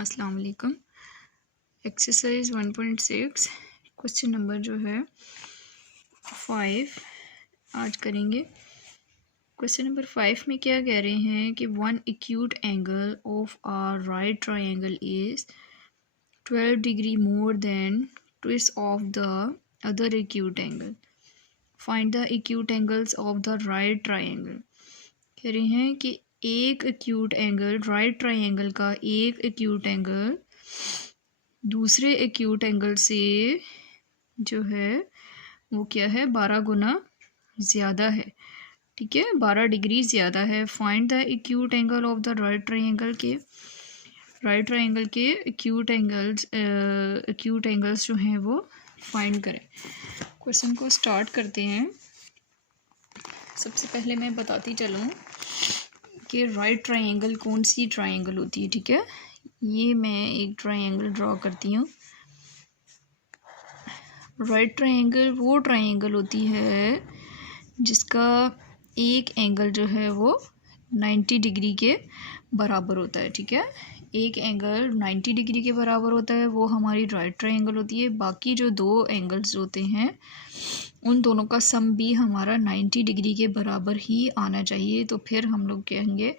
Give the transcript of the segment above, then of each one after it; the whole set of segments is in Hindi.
अस्सलाम वालेकुम। एक्सरसाइज 1.6 क्वेश्चन नंबर जो है 5 आज करेंगे। क्वेश्चन नंबर 5 में क्या कह रहे हैं कि one acute angle of a right triangle is 12 degree more than twice of the other acute angle. Find the acute angles of the right triangle. कह रहे हैं कि एक एक्यूट एंगल राइट ट्रायंगल का एक एक्यूट एंगल दूसरे एक्यूट एंगल से जो है वो क्या है 12 गुना ज़्यादा है। ठीक है, 12 डिग्री ज़्यादा है। Find the acute angle of the right triangle के एक्यूट एंगल्स जो हैं वो फाइंड करें। क्वेश्चन को स्टार्ट करते हैं। सबसे पहले मैं बताती चलूँ कि राइट ट्रायंगल कौन सी ट्रायंगल होती है। ठीक है, ये मैं एक ट्रायंगल ड्रॉ करती हूँ। राइट ट्रायंगल वो ट्रायंगल होती है जिसका एक एंगल जो है वो 90 डिग्री के बराबर होता है। ठीक है, एक एंगल 90 डिग्री के बराबर होता है, वो हमारी राइट ट्रायंगल होती है। बाकी जो दो एंगल्स होते हैं उन दोनों का सम भी हमारा 90 डिग्री के बराबर ही आना चाहिए। तो फिर हम लोग कहेंगे,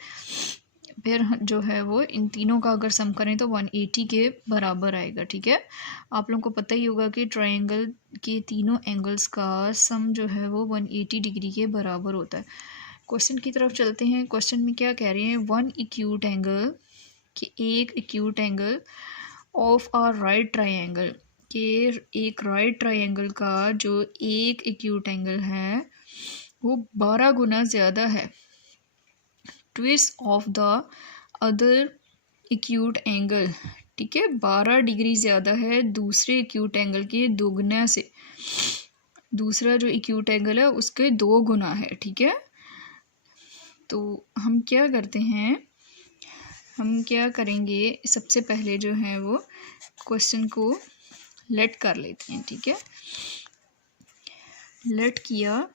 फिर जो है वो इन तीनों का अगर सम करें तो 180 के बराबर आएगा। ठीक है, आप लोगों को पता ही होगा कि ट्रायंगल के तीनों एंगल्स का सम जो है वो 180 डिग्री के बराबर होता है। क्वेश्चन की तरफ चलते हैं। क्वेश्चन में क्या कह रहे हैं, वन एक्यूट एंगल कि एक acute angle of a right triangle के एक राइट ट्रायंगल का जो एक एक्यूट एंगल है वो 12 गुना ज़्यादा है twist of the other acute angle. ठीक है, 12 डिग्री ज़्यादा है दूसरे एक्यूट एंगल के दोगुना से। दूसरा जो एक्यूट एंगल है उसके 2 गुना है। ठीक है, तो हम क्या करते हैं, हम क्या करेंगे, सबसे पहले जो है वो क्वेश्चन को लेट कर लेते हैं। ठीक है, लेट किया,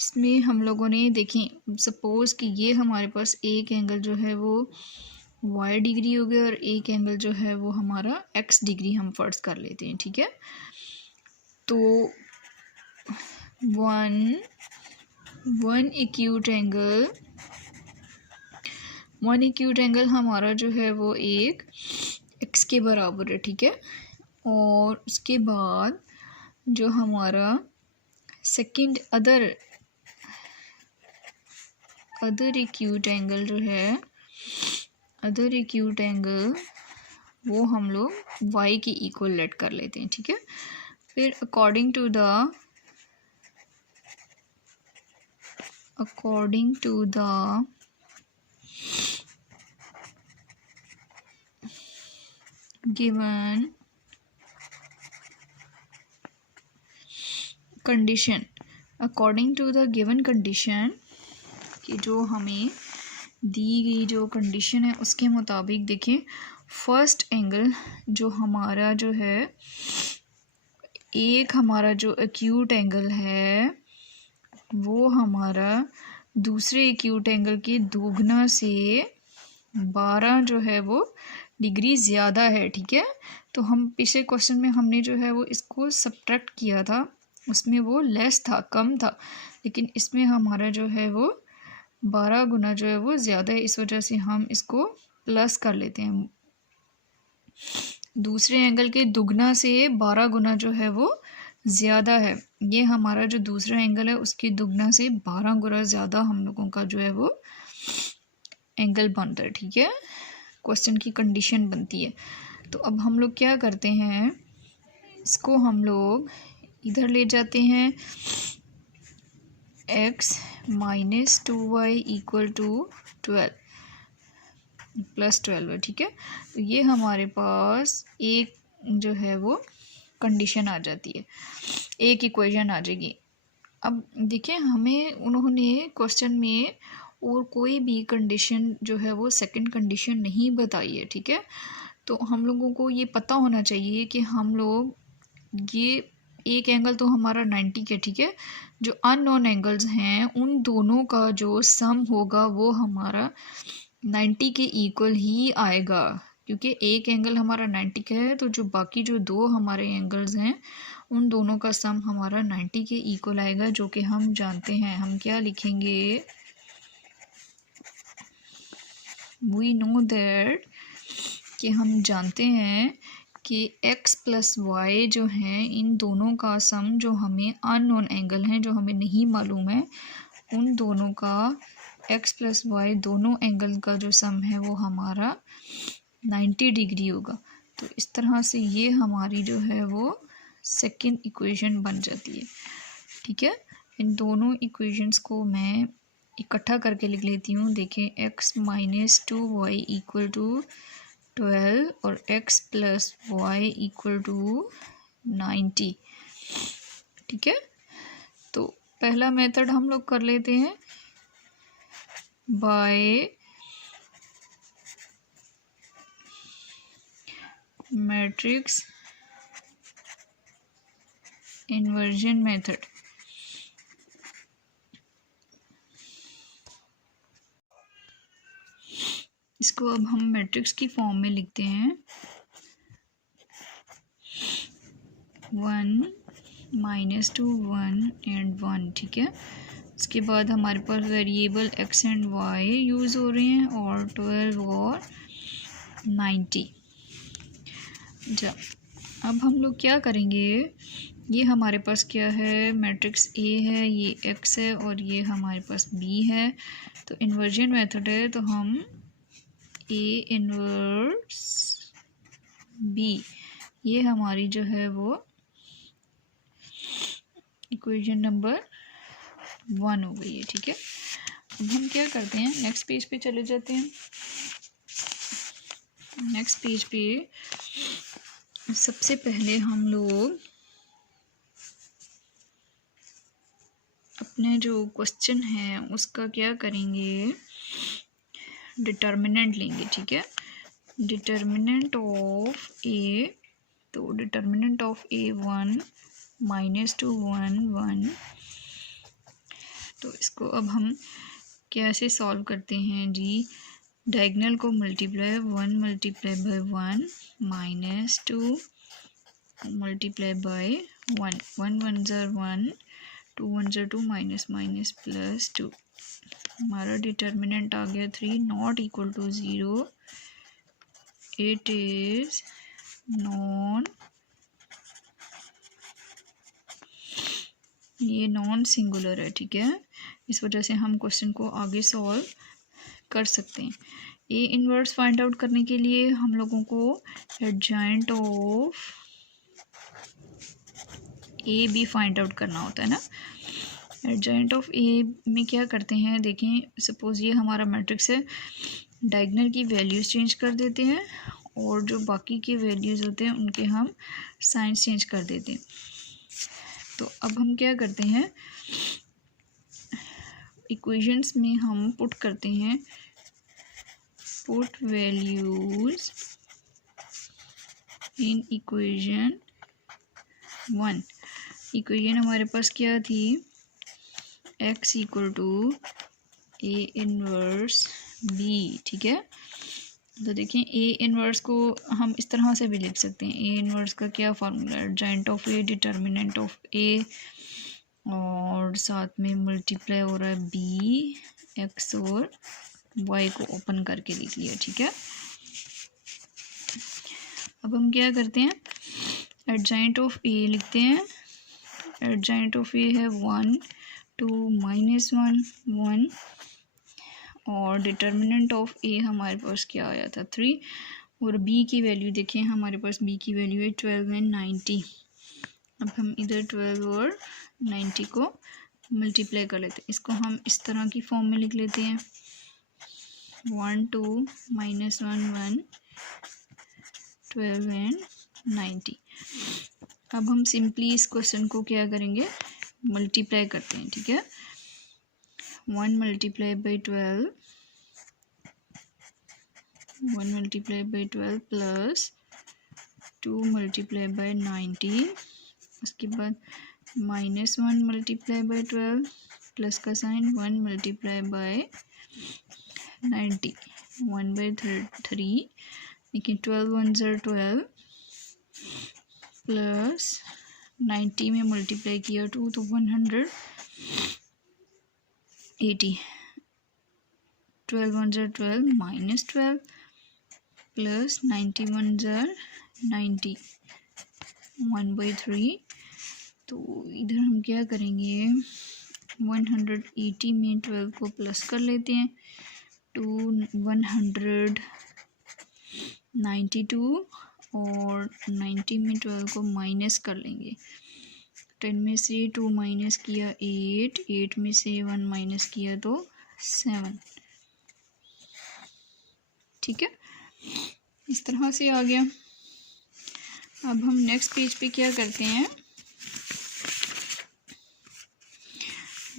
इसमें हम लोगों ने देखें, सपोज़ कि ये हमारे पास एक एंगल जो है वो y डिग्री हो गया और एक एंगल जो है वो हमारा x डिग्री हम फर्ज कर लेते हैं। ठीक है, तो वन एक्यूट एंगल हमारा जो है वो एक x के बराबर है। ठीक है, और उसके बाद जो हमारा सेकंड अदर एक्यूट एंगल जो है, अदर एक्यूट एंगल वो हम लोग y के इक्वल लेट कर लेते हैं। ठीक है, फिर according to the given condition, according to the given condition कि जो हमें दी गई जो कंडीशन है उसके मुताबिक देखें, फर्स्ट एंगल जो हमारा जो है, एक हमारा जो एक्यूट एंगल है वो हमारा दूसरे एक्यूट एंगल के दोगुना से 12 जो है वो डिग्री ज़्यादा है। ठीक है, तो हम पिछले क्वेश्चन में हमने जो है वो इसको सब्ट्रैक्ट किया था, उसमें वो लेस था, कम था, लेकिन इसमें हमारा जो है वो 12 गुना जो है वो ज़्यादा है, इस वजह से हम इसको प्लस कर लेते हैं। दूसरे एंगल के दुगना से 12 गुना जो है वो ज़्यादा है। ये हमारा जो दूसरा एंगल है उसके दुगना से 12 गुना ज़्यादा हम लोगों का जो है वो एंगल बनता है। ठीक है, क्वेश्चन की कंडीशन बनती है। तो अब हम लोग क्या करते हैं, इसको हम लोग इधर ले जाते हैं, x minus 2y equal to 12 plus 12 है। ठीक है, तो ये हमारे पास एक जो है वो कंडीशन आ जाती है, एक इक्वेशन आ जाएगी। अब देखिए, हमें उन्होंने क्वेश्चन में और कोई भी कंडीशन जो है वो सेकंड कंडीशन नहीं बताई है। ठीक है, तो हम लोगों को ये पता होना चाहिए कि हम लोग, ये एक एंगल तो हमारा 90 के, ठीक है, जो अननोन एंगल्स हैं उन दोनों का जो सम होगा वो हमारा 90 के इक्वल ही आएगा। क्योंकि एक एंगल हमारा 90 का है, तो जो बाकी जो दो हमारे एंगल्स हैं उन दोनों का सम हमारा 90 के इक्वल आएगा, जो कि हम जानते हैं। हम क्या लिखेंगे, वी नो दैट, कि हम जानते हैं कि x प्लस वाई जो है इन दोनों का सम, जो हमें अननोन एंगल हैं जो हमें नहीं मालूम है, उन दोनों का x प्लस वाई दोनों एंगल का जो सम है वो हमारा 90 डिग्री होगा। तो इस तरह से ये हमारी जो है वो सेकंड इक्वेशन बन जाती है। ठीक है, इन दोनों इक्वेशंस को मैं इकट्ठा करके लिख लेती हूँ। देखें, x minus 2y equal to 12 और x plus y equal to 90। ठीक है, तो पहला मेथड हम लोग कर लेते हैं बाय मैट्रिक्स इन्वर्जन मेथड। इसको अब हम मैट्रिक्स की फॉर्म में लिखते हैं, 1 माइनस 2 1 एंड 1। ठीक है, इसके बाद हमारे पास variable x and y use हो रहे हैं और 12 और 90। अब हम लोग क्या करेंगे, ये हमारे पास क्या है, मैट्रिक्स A है, ये x है और ये हमारे पास B है। तो इन्वर्जन मेथड है, तो हम A इनवर्स B, ये हमारी जो है वो इक्वेशन नंबर 1 हो गई है। ठीक है, अब हम क्या करते हैं, नेक्स्ट पेज पे चले जाते हैं। नेक्स्ट पेज पे सबसे पहले हम लोग अपने जो क्वेश्चन है उसका क्या करेंगे, डिटर्मिनेंट लेंगे। ठीक है, डिटर्मिनेंट ऑफ A, तो डिटर्मिनेंट ऑफ A 1 माइनस 2 1 1। तो इसको अब हम कैसे सॉल्व करते हैं जी, डायगोनल को multiply, 1 multiply by 1 minus 2 multiply by 1, 1 1 ज़र 1, 2 1 ज़र 2, माइनस माइनस प्लस 2। हमारा डिटर्मिनेंट आ गया 3, not equal to 0, it is non, ये नॉन सिंगुलर है। ठीक है, इस वजह से हम क्वेश्चन को आगे सॉल्व कर सकते हैं। ए इनवर्स फाइंड आउट करने के लिए हम लोगों को एडजॉइंट ऑफ ए भी फाइंड आउट करना होता है ना। एडजॉइंट ऑफ ए में क्या करते हैं, देखें, सपोज ये हमारा मैट्रिक्स है, डायगोनल की वैल्यूज़ चेंज कर देते हैं और जो बाकी के वैल्यूज़ होते हैं उनके हम साइंस चेंज कर देते हैं। तो अब हम क्या करते हैं, इक्वेशंस में हम पुट करते हैं, put values in equation 1। Equation हमारे पास क्या थी, x equal to A inverse B. ठीक है, तो देखें, ए इनवर्स को हम इस तरह से भी लिख सकते हैं। ए इनवर्स का क्या फार्मूला है, adjoint of A, determinant of A और साथ में मल्टीप्लाई हो रहा है बी, एक्स और वाई को ओपन करके लिख लिया। ठीक है, अब हम क्या करते हैं, एडजॉइंट ऑफ ए लिखते हैं। एडजॉइंट ऑफ ए है 1 2 माइनस 1 1 और डिटर्मिनेंट ऑफ ए हमारे पास क्या आया था 3, और बी की वैल्यू देखें, हमारे पास बी की वैल्यू है 12 एंड 90। अब हम इधर 12 और 90 को मल्टीप्लाई कर लेते हैं। इसको हम इस तरह की फॉर्म में लिख लेते हैं, 1 2 माइनस 1 1 12 एंड 90। अब हम सिंपली इस क्वेश्चन को क्या करेंगे, मल्टीप्लाई करते हैं। ठीक है, 1 multiply by 12, 1 multiply by 12 plus 2 multiply by 90, उसके बाद माइनस 1 मल्टीप्लाई बाई 12 प्लस का साइन 1 मल्टीप्लाई बाई 90, 1 बाई 3 देखिए 12 वन ज़र 12 प्लस 90 में मल्टीप्लाई किया 2 तो 180, 12 वन ज़र 12 माइनस 12 प्लस 90 वन ज़र 90, 1/3। तो इधर हम क्या करेंगे, 180 में 12 को प्लस कर लेते हैं, तो 192 और 90 में 12 को माइनस कर लेंगे। 10 में से 2 माइनस किया 8, 8 में से 1 माइनस किया तो 7। ठीक है, इस तरह से आ गया। अब हम नेक्स्ट पेज पे क्या करते हैं,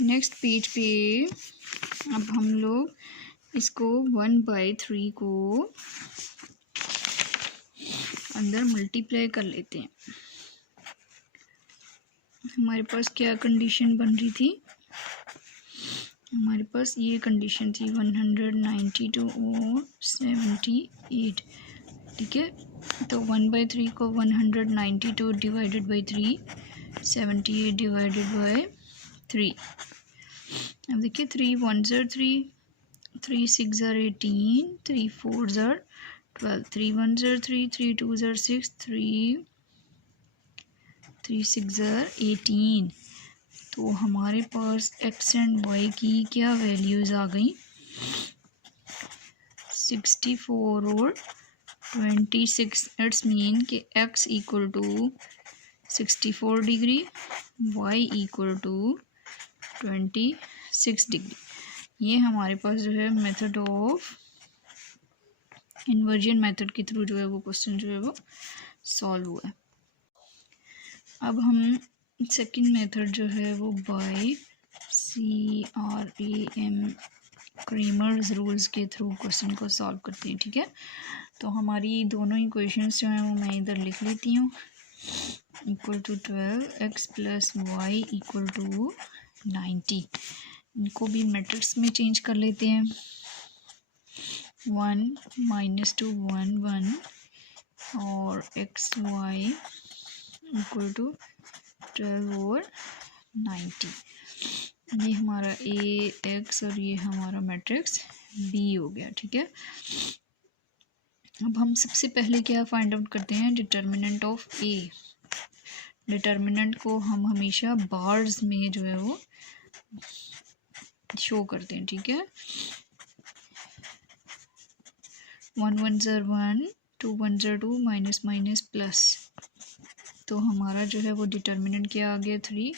नेक्स्ट पेज पे अब हम लोग इसको 1/3 को अंदर मल्टीप्लाई कर लेते हैं। हमारे पास क्या कंडीशन बन रही थी, हमारे पास ये कंडीशन थी 192 और 78। ठीक है, तो 1/3 को 192 डिवाइडेड बाई 3, 78 डिवाइडेड बाई 3। अब देखिए 3 वन ज़र 3, 3 6 ज़र 18, 3 4 ज़र 12, 3 वन ज़र 3, 3 2 ज़र 6, 3 6 ज़र 18। तो हमारे पास x एंड y की क्या वैल्यूज़ आ गई, 64 और 26। इट्स मीन कि x equal to 64 degree, y equal to 26 degree. ये हमारे पास जो है मेथड ऑफ इन्वर्जन मेथड के थ्रू जो है वो क्वेश्चन जो है वो सॉल्व हुआ है। अब हम सेकंड मेथड जो है वो बाय CRAM क्रेमर्स रूल्स के थ्रू क्वेश्चन को सॉल्व करते हैं। ठीक है, तो हमारी दोनों ही क्वेश्चंस जो हैं वो मैं इधर लिख लेती हूँ। Equal to 12x plus y equal to 90। इनको भी मैट्रिक्स में चेंज कर लेते हैं। 1 -2 1 1 और xy इक्वल टू 12 और 90। ये हमारा AX और ये हमारा मैट्रिक्स B हो गया। ठीक है, अब हम सबसे पहले क्या फाइंड आउट करते हैं, डिटर्मिनेंट ऑफ A। डिटर्मिनेंट को हम हमेशा बार्स में जो है वो शो करते हैं। ठीक है, 1 1 ज़र 1, 2 1 ज़र 2, माइनस माइनस प्लस। तो हमारा जो है वो डिटर्मिनेंट क्या आ गया, 3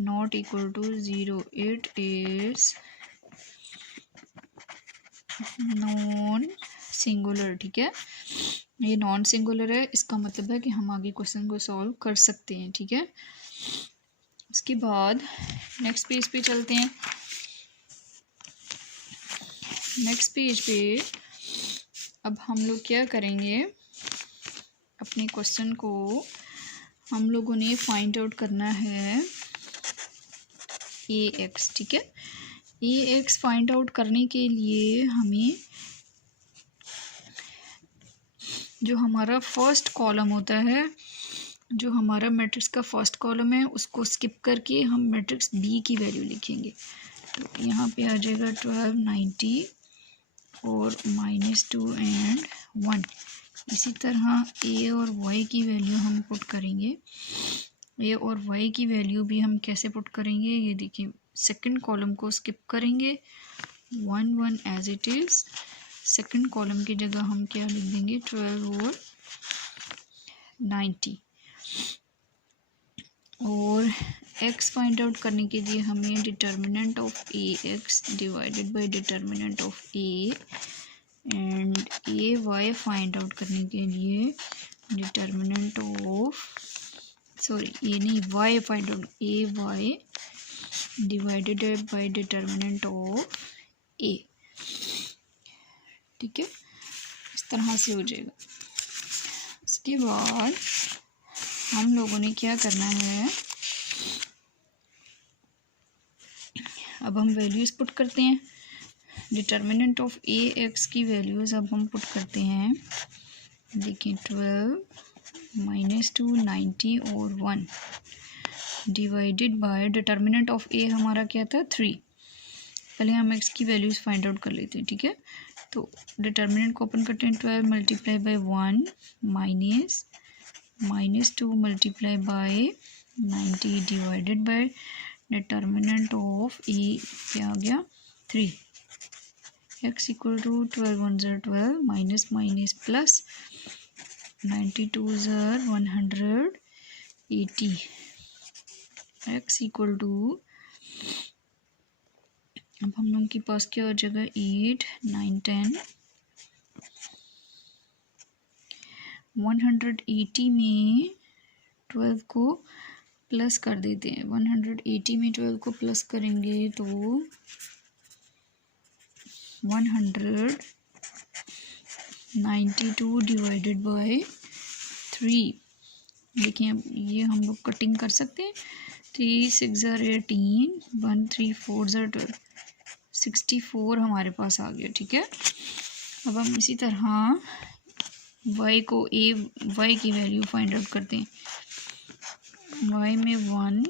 not equal to 0। It is non singular. ठीक है, ये नॉन सिंगुलर है, इसका मतलब है कि हम आगे क्वेश्चन को सॉल्व कर सकते हैं। ठीक है, उसके बाद नेक्स्ट पेज पे चलते हैं। नेक्स्ट पेज पे अब हम लोग क्या करेंगे, अपने क्वेश्चन को हम लोगों ने फाइंड आउट करना है AX। ठीक है, AX फाइंड आउट करने के लिए हमें जो हमारा फर्स्ट कॉलम होता है, जो हमारा मैट्रिक्स का फर्स्ट कॉलम है, उसको स्किप करके हम मैट्रिक्स B की वैल्यू लिखेंगे। तो यहाँ पे आ जाएगा 12 90 और -2 एंड 1। इसी तरह A और Y की वैल्यू हम पुट करेंगे। A और Y की वैल्यू भी हम कैसे पुट करेंगे, ये देखिए, सेकंड कॉलम को स्किप करेंगे, 1 1 as it is. Second column की जगह हम क्या लिख देंगे, 12 और 90। और x फाइंड आउट करने के लिए हमें determinant of AX divided by determinant of A and AY find out करने के लिए डिटर्मिनेंट ऑफ, सॉरी ये नहीं, y find out, AY divided by determinant of A। ठीक है, इस तरह से हो जाएगा। उसके बाद हम लोगों ने क्या करना है, अब हम वैल्यूज़ पुट करते हैं। डिटर्मिनेंट ऑफ AX की वैल्यूज़ अब हम पुट करते हैं देखिए 12 माइनस 2 90 और 1 डिवाइडेड बाय डिटर्मिनेंट ऑफ ए हमारा क्या था 3। पहले हम एक्स की वैल्यूज़ फाइंड आउट कर लेते हैं, ठीक है। तो डिटर्मिनेंट को ओपन करते हैं, 12 multiply by 1 minus 2 multiply by 90 divided by determinant of A क्या आ गया 3। एक्स इक्वल टू 12 1 ज़र 12 माइनस माइनस प्लस 92 ज़र 180 एक्स इक्वल टू अब हम लोग के पास क्या हो जाएगा 8 9 10 180 में 12 को प्लस कर देते हैं। 180 में 12 को प्लस करेंगे तो 192 डिवाइडेड बाय 3। देखिए अब ये हम लोग कटिंग कर सकते हैं। 3 6 ज़र 18 1 3 4 ज़र 12 64 हमारे पास आ गया, ठीक है। अब हम इसी तरह y की वैल्यू फाइंड आउट करते हैं। y में 1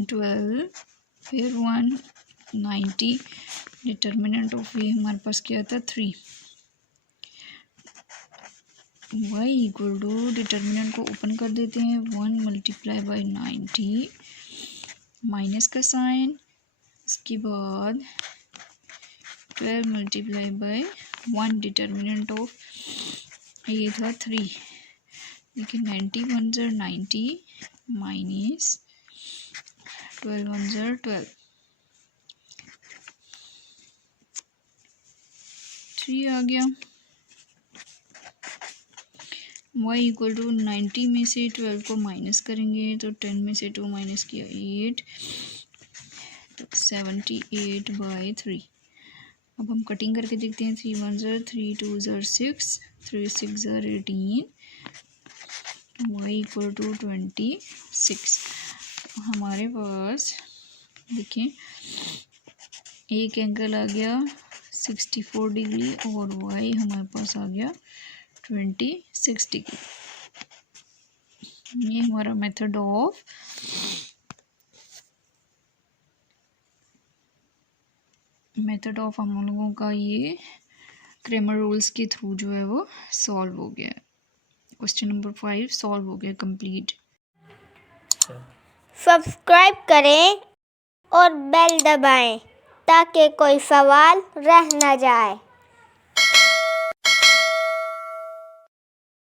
12 फिर 1 90 डिटर्मिनेंट ऑफ ए हमारे पास क्या था 3। y इक्वल टू डिटर्मिनेंट को ओपन कर देते हैं 1 मल्टीप्लाई बाय 90 माइनस का साइन, इसके बाद 12 मल्टीप्लाई बाय 1 डिटर्मिनेंट ऑफ ये था 3। लेकिन 90 1 ज़र 90 माइनस 12 1 ज़र 12 3 आ गया। y इक्वल टू 90 में से 12 को माइनस करेंगे तो 10 में से 2 माइनस किया 8 तो 78 बाय 3। अब हम कटिंग करके देखते हैं। 3 1 ज़र 3 2 ज़र 6 3 6 ज़र 18 y इक्वल टू 26। हमारे पास देखिए एक एंगल आ गया 64 डिग्री और y हमारे पास आ गया 26 डिग्री। ये हमारा मेथड ऑफ हम लोगों का ये क्रेमर रूल्स के थ्रू जो है वो सॉल्व हो गया। क्वेश्चन नंबर 5 सॉल्व हो गया कंप्लीट। सब्सक्राइब करें और बेल दबाएं ताकि कोई सवाल रह न जाए।